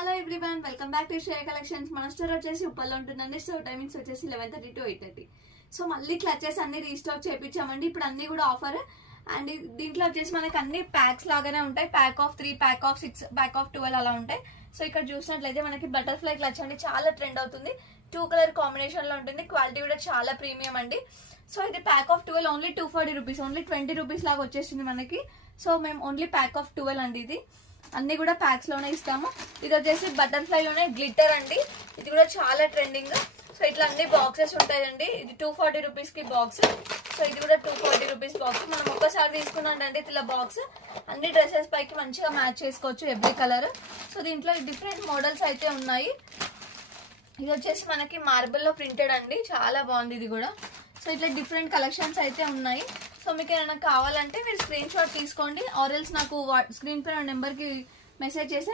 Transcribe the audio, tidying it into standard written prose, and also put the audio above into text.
Hello everyone, welcome back to Shreya collections. మన store వచ్చేసి ఉప్పల్లో ఉంటుందండి. సో టైమింగ్స్ వచ్చేసి 11:30 to 8:30. సో మళ్ళీ క్లచెస్ అన్ని రీస్టాక్ చేయించామండి. ఇప్పుడు అన్ని కూడా ఆఫర్. అండ్ దీంట్లో వచ్చేసి మనకి అన్ని ప్యాక్స్ లాగానే ఉంటాయి. Pack of 3, pack of 6, pack of 12 అలా ఉంటాయి. సో ఇక్కడ చూసినట్లయితే మనకి బటర్ఫ్లై క్లచ్ అండి, చాలా ట్రెండ్ అవుతుంది. 2 కలర్ కాంబినేషన్ లో ఉంటుంది. క్వాలిటీ కూడా చాలా ప్రీమియం అండి. సో ఇది pack of 12 only 240 rupees, only 20 rupees లాగా వచ్చేస్తుంది మనకి. సో మేము ఓన్లీ ప్యాక్ ఆఫ్ 12 అండి. ఇది అన్ని కూడా ప్యాక్స్ లోనే ఇస్తాము. ఇది వచ్చేసి బటర్ఫ్లై లోనే గ్లిటర్ అండి. ఇది కూడా చాలా ట్రెండింగ్. సో ఇట్లా అన్ని బాక్సెస్ ఉంటాయండి. ఇది 240 రూపీస్ కి బాక్స్. సో ఇది కూడా 240 రూపీస్ బాక్స్. మనం ఒక్కసారి తీసుకున్నాండి ఇట్లా బాక్స్, అన్ని డ్రెస్సెస్ పైకి మంచిగా మ్యాచ్ చేసుకోవచ్చు ఎవ్రీ కలర్. సో దీంట్లో డిఫరెంట్ మోడల్స్ అయితే ఉన్నాయి. ఇది వచ్చేసి మనకి మార్బుల్ లో ప్రింటెడ్ అండి, చాలా బాగుంది ఇది కూడా. సో ఇట్లా డిఫరెంట్ కలెక్షన్స్ అయితే ఉన్నాయి. సో మీకు ఏమైనా కావాలంటే మీరు స్క్రీన్ షాట్ తీసుకోండి, ఆర్ఎల్స్ నాకు స్క్రీన్ పై నెంబర్ కి మెసేజ్ చేసి